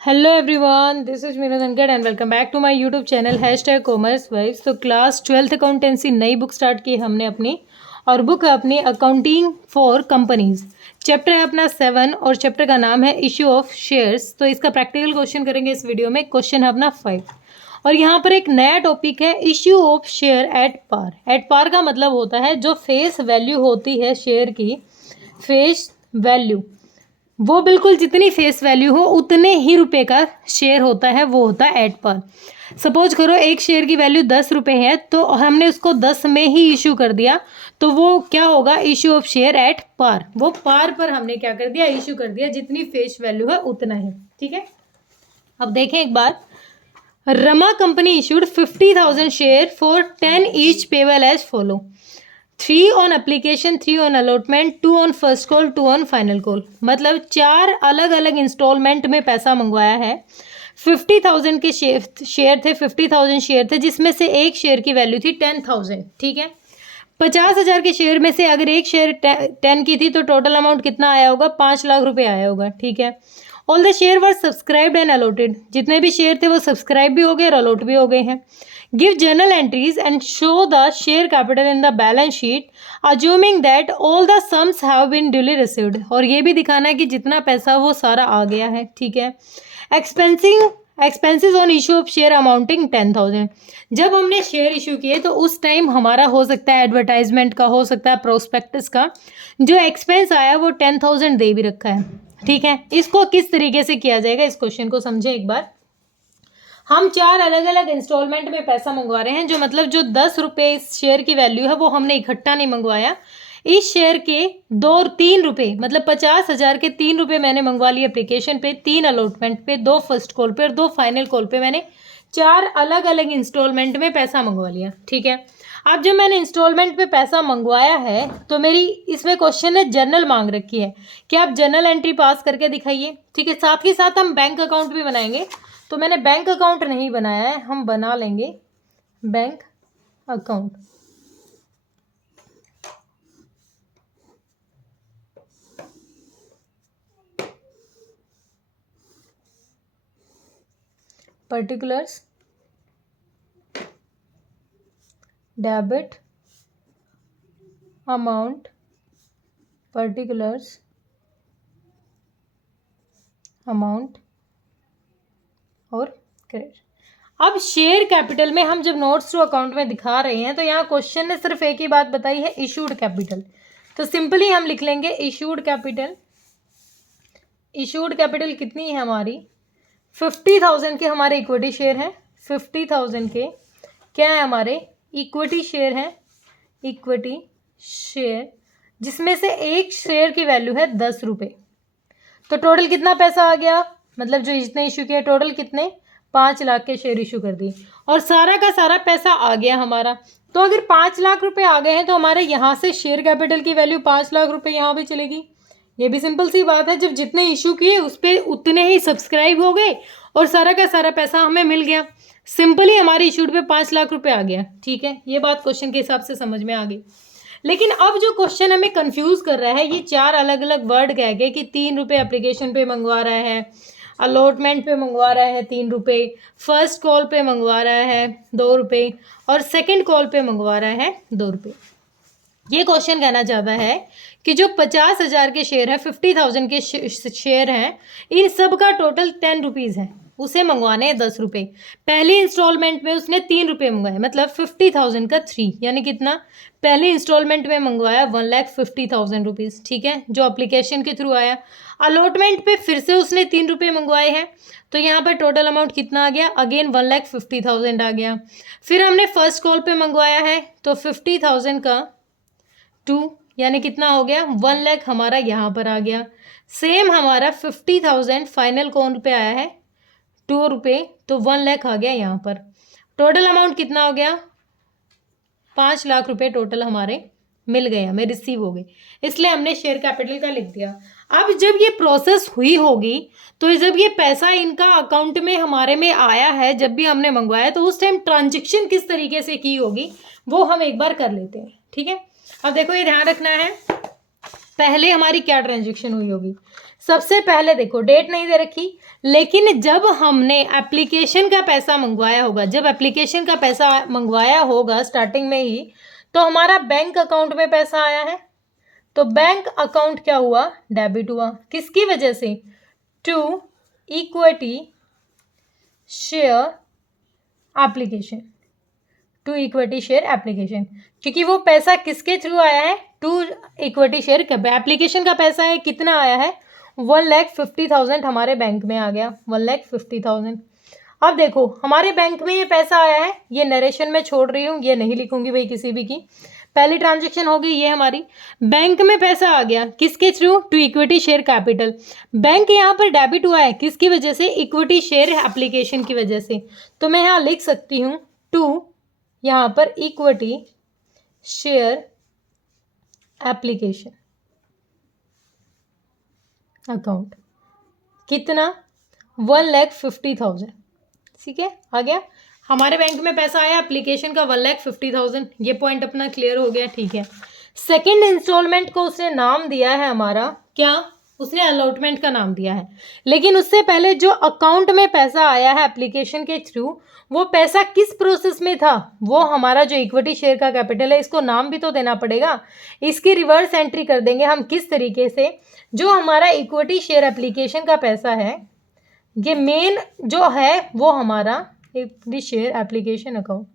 Hello everyone, this is Meenu Dhankhar and welcome back to my YouTube channel #commerce vibes. तो class 12th accountancy नई book start की हमने अपनी, और बुक है अपनी अकाउंटिंग फॉर कंपनीज। चैप्टर है अपना 7 और चैप्टर का नाम है इशू ऑफ शेयर्स। तो इसका प्रैक्टिकल क्वेश्चन करेंगे इस वीडियो में। क्वेश्चन है अपना 5 और यहाँ पर एक नया टॉपिक है issue of share at par. At par का मतलब होता है जो फेस वैल्यू होती है शेयर की, फेस वैल्यू वो बिल्कुल जितनी फेस वैल्यू हो उतने ही रुपए का शेयर होता है, वो होता है एट पार। सपोज करो एक शेयर की वैल्यू 10 रुपये है तो हमने उसको 10 में ही इशू कर दिया, तो वो क्या होगा, issue of share at par. वो पार पर हमने क्या कर दिया, इशू कर दिया, जितनी फेस वैल्यू है उतना है। ठीक है, अब देखें एक बार। Rama company issued 50,000 share for 10 each payable as follow. 3 on application, 3 on allotment, 2 on first call, 2 on final call. मतलब 4 अलग अलग इंस्टॉलमेंट में पैसा मंगवाया है। 50,000 के शेयर थे, 50,000 शेयर थे, जिसमें से एक शेयर की वैल्यू थी 10,000। ठीक है, 50,000 के शेयर में से अगर एक शेयर 10 की थी तो टोटल अमाउंट कितना आया होगा, 5 लाख रुपए आया होगा। ठीक है, all the share were subscribed and allotted. जितने भी शेयर थे वो सब्सक्राइब भी हो गए और अलॉट भी हो गए हैं। Give journal entries and show the share capital in the balance sheet assuming that all the sums have been duly received. और ये भी दिखाना है कि जितना पैसा वो सारा आ गया है। ठीक है, expenses on issue of share amounting 10,000। जब हमने शेयर इशू किए तो उस टाइम हमारा हो सकता है एडवर्टाइजमेंट का, हो सकता है प्रोस्पेक्टस का, जो एक्सपेंस आया वो 10,000 दे भी रखा है। ठीक है, इसको किस तरीके से किया जाएगा, इस क्वेश्चन को समझे एक बार। हम 4 अलग अलग इंस्टॉलमेंट में पैसा मंगवा रहे हैं, जो मतलब जो 10 रुपये इस शेयर की वैल्यू है वो हमने इकट्ठा नहीं मंगवाया। इस शेयर के 3 रुपये, मतलब 50,000 के 3 रुपये मैंने मंगवा लिए एप्लीकेशन पे, 3 अलॉटमेंट पे, 2 फर्स्ट कॉल पे और 2 फाइनल कॉल पे। मैंने 4 अलग अलग इंस्टॉलमेंट में पैसा मंगवा लिया। ठीक है, अब जब मैंने इंस्टॉलमेंट पे पैसा मंगवाया है तो मेरी इसमें क्वेश्चन है जर्नल मांग रखी है कि आप जर्नल एंट्री पास करके दिखाइए। ठीक है, साथ ही साथ हम बैंक अकाउंट भी बनाएंगे। तो मैंने बैंक अकाउंट नहीं बनाया है, हम बना लेंगे bank account. Particulars, debit amount, particulars amount और क्रेडिट। अब शेयर कैपिटल में हम जब नोट्स टू अकाउंट में दिखा रहे हैं तो यहाँ क्वेश्चन ने सिर्फ एक ही बात बताई है, इशूड कैपिटल। तो सिंपली हम लिख लेंगे इशूड कैपिटल। इशूड कैपिटल कितनी है हमारी, 50,000 के हमारे इक्विटी शेयर हैं। 50,000 के क्या है, हमारे इक्विटी शेयर हैं, इक्विटी शेयर, जिसमें से एक शेयर की वैल्यू है 10 रुपये। तो टोटल कितना पैसा आ गया, मतलब जो जितने इशू किया टोटल कितने, 5 लाख के शेयर इशू कर दिए और सारा का सारा पैसा आ गया हमारा। तो अगर 5 लाख रुपए आ गए हैं तो हमारे यहाँ से शेयर कैपिटल की वैल्यू 5 लाख रुपए यहाँ भी चलेगी। ये भी सिंपल सी बात है, जब जितने इशू किए उस पर उतने ही सब्सक्राइब हो गए और सारा का सारा पैसा हमें मिल गया। सिंपली हमारे इशूड पे 5 लाख रुपए आ गया। ठीक है, ये बात क्वेश्चन के हिसाब से समझ में आ गई। लेकिन अब जो क्वेश्चन हमें कंफ्यूज कर रहा है, ये 4 अलग अलग वर्ड कह गए कि 3 रुपये एप्लीकेशन पे मंगवा रहा है, अलॉटमेंट पे मंगवा रहा है 3 रुपये, फर्स्ट कॉल पे मंगवा रहा है 2 रुपये और सेकंड कॉल पे मंगवा रहा है 2 रुपये। ये क्वेश्चन कहना चाहता है कि जो 50,000 के शेयर है, 50,000 के शेयर हैं, इन सब का टोटल 10 रुपीज़ है, उसे मंगवाने हैं 10 रुपये। पहली इंस्टॉलमेंट में उसने 3 रुपये मंगवाए, मतलब 50,000 का 3, यानी कितना, पहली इंस्टॉलमेंट में मंगवाया 1,50,000 रुपीज़। ठीक है, जो एप्लीकेशन के थ्रू आया। अलॉटमेंट पे फिर से उसने 3 रुपये मंगवाए हैं, तो यहाँ पर टोटल अमाउंट कितना आ गया, अगेन 1,50,000 आ गया। फिर हमने फर्स्ट कॉल पे मंगवाया है तो 50,000 का 2, यानी कितना हो गया, 1 लाख हमारा यहाँ पर आ गया। सेम हमारा 50,000 फाइनल कॉल पे आया है 2 रुपये, तो 1 लाख आ गया यहाँ पर। टोटल अमाउंट कितना हो गया, 5 लाख रुपए टोटल हमारे मिल गए, हमें रिसीव हो गए, इसलिए हमने शेयर कैपिटल का लिख दिया। अब जब ये प्रोसेस हुई होगी तो जब ये पैसा इनका अकाउंट में हमारे में आया है, जब भी हमने मंगवाया, तो उस टाइम ट्रांजेक्शन किस तरीके से की होगी वो हम एक बार कर लेते हैं। ठीक है, अब देखो ये ध्यान रखना है, पहले हमारी क्या ट्रांजेक्शन हुई होगी। सबसे पहले देखो डेट नहीं दे रखी, लेकिन जब हमने एप्लीकेशन का पैसा मंगवाया होगा, जब एप्लीकेशन का पैसा मंगवाया होगा स्टार्टिंग में ही, तो हमारा बैंक अकाउंट में पैसा आया है, तो बैंक अकाउंट क्या हुआ, डेबिट हुआ। किसकी वजह से, to equity share application, to equity share application, क्योंकि वो पैसा किसके थ्रू आया है, टू इक्विटी शेयर एप्लीकेशन का पैसा है, कितना आया है, 1,50,000 हमारे बैंक में आ गया, 1,50,000। अब देखो हमारे बैंक में ये पैसा आया है, ये नरेशन में छोड़ रही हूँ, ये नहीं लिखूंगी भाई किसी भी की, पहली ट्रांजेक्शन होगी ये हमारी, बैंक में पैसा आ गया किसके through, to equity share capital. Bank यहाँ पर डेबिट हुआ है किसकी वजह से, इक्विटी शेयर एप्लीकेशन की वजह से। तो मैं यहाँ लिख सकती हूँ टू, यहाँ पर इक्विटी शेयर एप्लीकेशन अकाउंट, कितना, 1,50,000। ठीक है, आ गया, हमारे बैंक में पैसा आया एप्लीकेशन का 1,50,000, ये पॉइंट अपना क्लियर हो गया। ठीक है, सेकंड इंस्टॉलमेंट को उसने नाम दिया है हमारा क्या, उसने अलॉटमेंट का नाम दिया है, लेकिन उससे पहले जो अकाउंट में पैसा आया है एप्लीकेशन के थ्रू, वो पैसा किस प्रोसेस में था, वो हमारा जो इक्विटी शेयर का कैपिटल है, इसको नाम भी तो देना पड़ेगा। इसकी रिवर्स एंट्री कर देंगे हम किस तरीके से, जो हमारा इक्विटी शेयर एप्लीकेशन का पैसा है, ये मेन जो है वो हमारा इक्विटी शेयर एप्लीकेशन अकाउंट,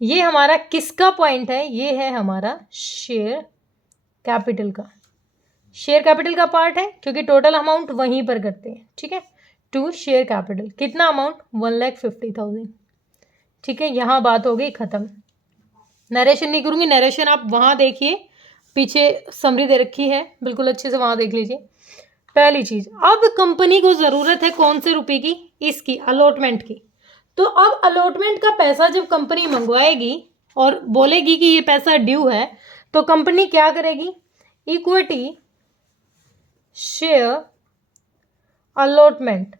ये हमारा किसका पॉइंट है, ये है हमारा शेयर कैपिटल का, शेयर कैपिटल का पार्ट है, क्योंकि टोटल अमाउंट वहीं पर करते हैं। ठीक है, टू शेयर कैपिटल, कितना अमाउंट, 1,50,000। ठीक है, यहाँ बात हो गई खत्म, नरेशन नहीं करूँगी, नरेशन आप वहाँ देखिए, पीछे समरी दे रखी है, बिल्कुल अच्छे से वहाँ देख लीजिए। पहली चीज, अब कंपनी को ज़रूरत है कौन से रुपए की, इसकी अलॉटमेंट की। तो अब अलॉटमेंट का पैसा जब कंपनी मंगवाएगी और बोलेगी कि ये पैसा ड्यू है, तो कंपनी क्या करेगी, इक्विटी शेयर अलॉटमेंट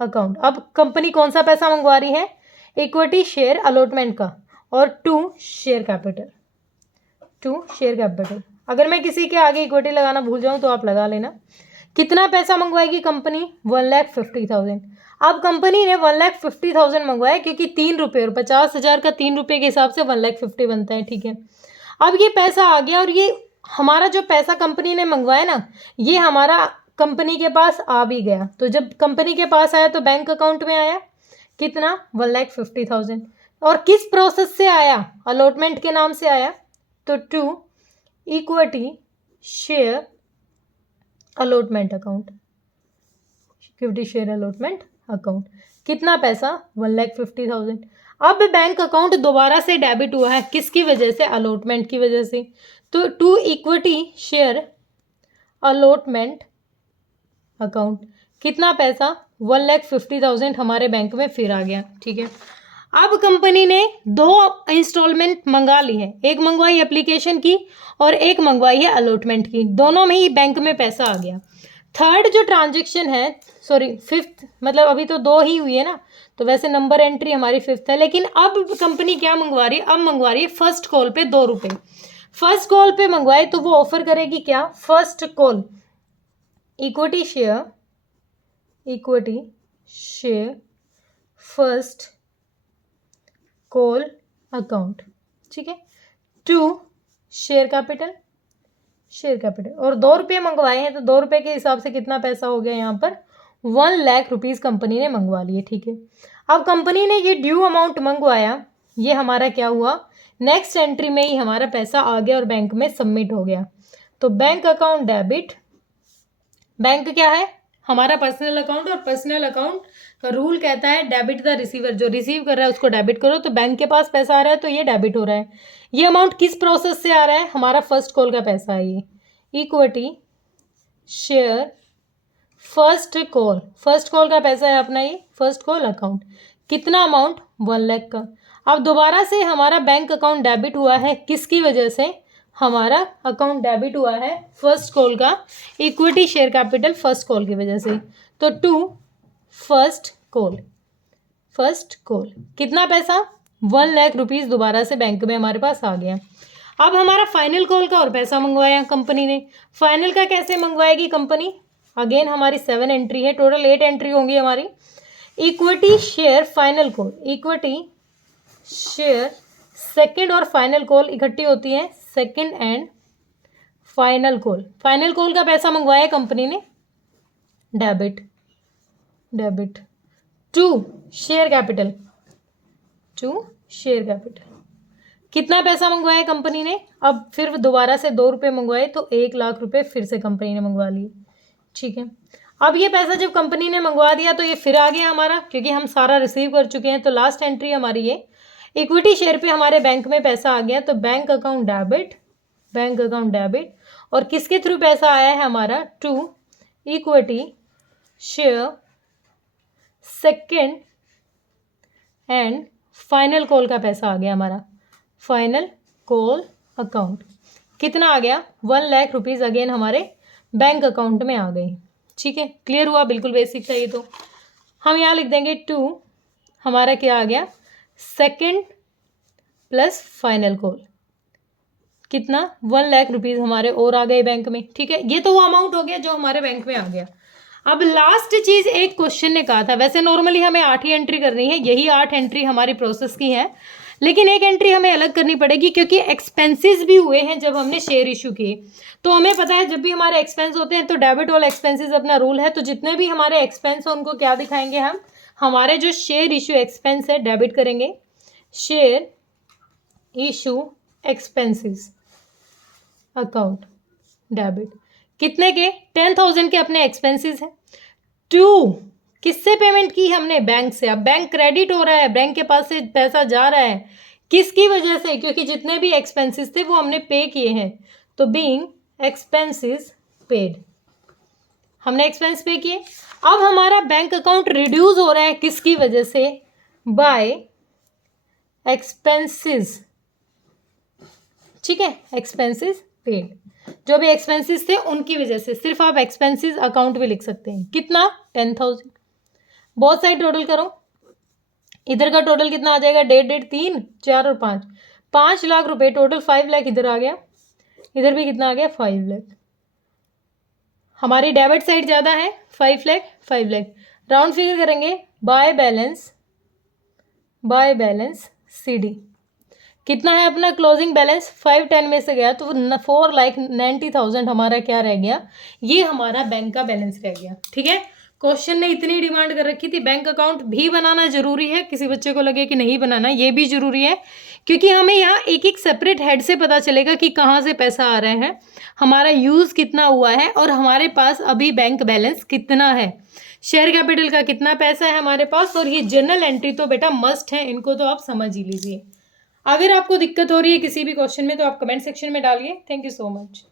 अकाउंट। अब कंपनी कौन सा पैसा मंगवा रही है, इक्विटी शेयर अलॉटमेंट का, और टू शेयर कैपिटल। अगर मैं किसी के आगे इक्विटी लगाना भूल जाऊं तो आप लगा लेना। कितना पैसा मंगवाएगी कंपनी, 1,50,000। अब कंपनी ने 1,50,000 मंगवाया, क्योंकि 3 रुपये और 50,000 का 3 रुपये के हिसाब से 1,50,000 बनता है। ठीक है, अब ये पैसा आ गया, और ये हमारा जो पैसा कंपनी ने मंगवाया ना, ये हमारा कंपनी के पास आ भी गया। तो जब कंपनी के पास आया तो बैंक अकाउंट में आया, कितना, 1,50,000। और किस प्रोसेस से आया, अलॉटमेंट के नाम से आया, तो to equity share allotment account, equity share allotment account, कितना पैसा, 1,50,000। अब बैंक अकाउंट दोबारा से डेबिट हुआ है किसकी वजह से, अलॉटमेंट की वजह से। तो to equity share allotment account, कितना पैसा, 1,50,000 हमारे बैंक में फिर आ गया। ठीक है, अब कंपनी ने 2 इंस्टॉलमेंट मंगा ली है, एक मंगवाई एप्लीकेशन की और एक मंगवाई है अलॉटमेंट की, दोनों में ही बैंक में पैसा आ गया। थर्ड जो ट्रांजेक्शन है, सॉरी फिफ्थ, मतलब अभी तो 2 ही हुई है ना, तो वैसे नंबर एंट्री हमारी 5th है, लेकिन अब कंपनी क्या मंगवा रही है, अब मंगवा रही है फर्स्ट कॉल पे 2 रुपये। फर्स्ट कॉल पे मंगवाए तो वो ऑफर करेगी क्या, first call equity share first call account. ठीक है, टू शेयर कैपिटल, और 2 रुपये मंगवाए हैं, तो 2 रुपये के हिसाब से कितना पैसा हो गया, यहाँ पर 1,00,000 रुपीज़ कंपनी ने मंगवा लिए। ठीक है, अब कंपनी ने ये ड्यू अमाउंट मंगवाया, ये हमारा क्या हुआ, नेक्स्ट एंट्री में ही हमारा पैसा आ गया और बैंक में सबमिट हो गया। तो बैंक अकाउंट डेबिट, बैंक क्या है, हमारा पर्सनल अकाउंट, और पर्सनल अकाउंट का रूल कहता है डेबिट द रिसीवर, जो रिसीव कर रहा है उसको डेबिट करो। तो बैंक के पास पैसा आ रहा है तो ये डेबिट हो रहा है। ये अमाउंट किस प्रोसेस से आ रहा है, हमारा फर्स्ट कॉल का पैसा है, ये इक्विटी शेयर फर्स्ट कॉल का पैसा है अपना, ये फर्स्ट कॉल अकाउंट, कितना अमाउंट, 1,00,000 का। अब दोबारा से हमारा बैंक अकाउंट डेबिट हुआ है किसकी वजह से, हमारा अकाउंट डेबिट हुआ है फर्स्ट कॉल का, equity share capital first call की वजह से। तो टू फर्स्ट कॉल, कितना पैसा, 1,00,000 रुपीज़ दोबारा से बैंक में हमारे पास आ गया। अब हमारा फाइनल कॉल का और पैसा मंगवाया कंपनी ने। फाइनल का कैसे मंगवाएगी कंपनी? अगेन हमारी 7 एंट्री है, टोटल 8 एंट्री होंगी हमारी। Equity share final call, equity share second और फाइनल कॉल इकट्ठी होती है, second and final call. Final call का पैसा मंगवाया कंपनी ने, debit, debit to share capital, to share capital. कितना पैसा मंगवाया कंपनी ने? अब फिर दोबारा से 2 रुपये मंगवाए तो 1 लाख रुपए फिर से कंपनी ने मंगवा लिए। ठीक है, अब ये पैसा जब कंपनी ने मंगवा दिया तो ये फिर आ गया हमारा, क्योंकि हम सारा रिसीव कर चुके हैं। तो लास्ट एंट्री हमारी ये इक्विटी शेयर पे हमारे बैंक में पैसा आ गया, तो bank account debit, bank account debit. और किसके थ्रू पैसा आया है हमारा? To equity share second and final call का पैसा आ गया हमारा, फाइनल कॉल अकाउंट। कितना आ गया? 1 लाख रुपीज़ अगेन हमारे बैंक अकाउंट में आ गई। ठीक है, क्लियर हुआ? बिल्कुल बेसिक था ये। तो हम यहाँ लिख देंगे 2, हमारा क्या आ गया? Second plus final call. कितना? 1 लाख रुपीज़ हमारे और आ गए बैंक में। ठीक है, ये तो वो अमाउंट हो गया जो हमारे बैंक में आ गया। अब लास्ट चीज़ एक क्वेश्चन ने कहा था, वैसे नॉर्मली हमें 8 ही एंट्री करनी है, यही 8 एंट्री हमारी प्रोसेस की है, लेकिन एक एंट्री हमें अलग करनी पड़ेगी क्योंकि एक्सपेंसेस भी हुए हैं जब हमने शेयर इशू किए। तो हमें पता है जब भी हमारे एक्सपेंस होते हैं तो डेबिट ऑल एक्सपेंसेस अपना रूल है, तो जितने भी हमारे एक्सपेंस हैं उनको क्या दिखाएंगे हम? हमारे जो शेयर इशू एक्सपेंस है डेबिट करेंगे, share issue expenses account debit. कितने के? 10,000 के अपने एक्सपेंसेस हैं। 2 किससे पेमेंट की हमने? बैंक से। अब बैंक क्रेडिट हो रहा है, बैंक के पास से पैसा जा रहा है, किसकी वजह से? क्योंकि जितने भी एक्सपेंसेस थे वो हमने पे किए हैं, तो बीइंग एक्सपेंसेस पेड, हमने एक्सपेंस पे किए। अब हमारा बैंक अकाउंट रिड्यूस हो रहा है, किसकी वजह से? By expenses. ठीक है, एक्सपेंसेस पेड, जो भी एक्सपेंसेस थे उनकी वजह से। सिर्फ आप एक्सपेंसेस अकाउंट भी लिख सकते हैं। कितना? 10,000। बहुत साइड टोटल करो, इधर का टोटल कितना आ जाएगा? 1.5, 3, 4 और 5, 5 लाख रुपए टोटल। 5 लाख इधर आ गया, इधर भी कितना आ गया? 5 लाख। हमारी डेबिट साइड ज़्यादा है, 5 लाख, 5 लाख। राउंड फिगर करेंगे, by balance, by balance CD कितना है अपना क्लोजिंग बैलेंस? 510 में से गया तो 4,90,000 हमारा क्या रह गया? ये हमारा बैंक का बैलेंस रह गया। ठीक है, क्वेश्चन ने इतनी डिमांड कर रखी थी। बैंक अकाउंट भी बनाना जरूरी है, किसी बच्चे को लगे कि नहीं बनाना, ये भी जरूरी है, क्योंकि हमें यहाँ एक एक सेपरेट हेड से पता चलेगा कि कहाँ से पैसा आ रहे हैं, हमारा यूज़ कितना हुआ है और हमारे पास अभी बैंक बैलेंस कितना है, शेयर कैपिटल का कितना पैसा है हमारे पास। और ये जर्नल एंट्री तो बेटा मस्ट है, इनको तो आप समझ ही लीजिए। अगर आपको दिक्कत हो रही है किसी भी क्वेश्चन में तो आप कमेंट सेक्शन में डालिए। Thank you so much.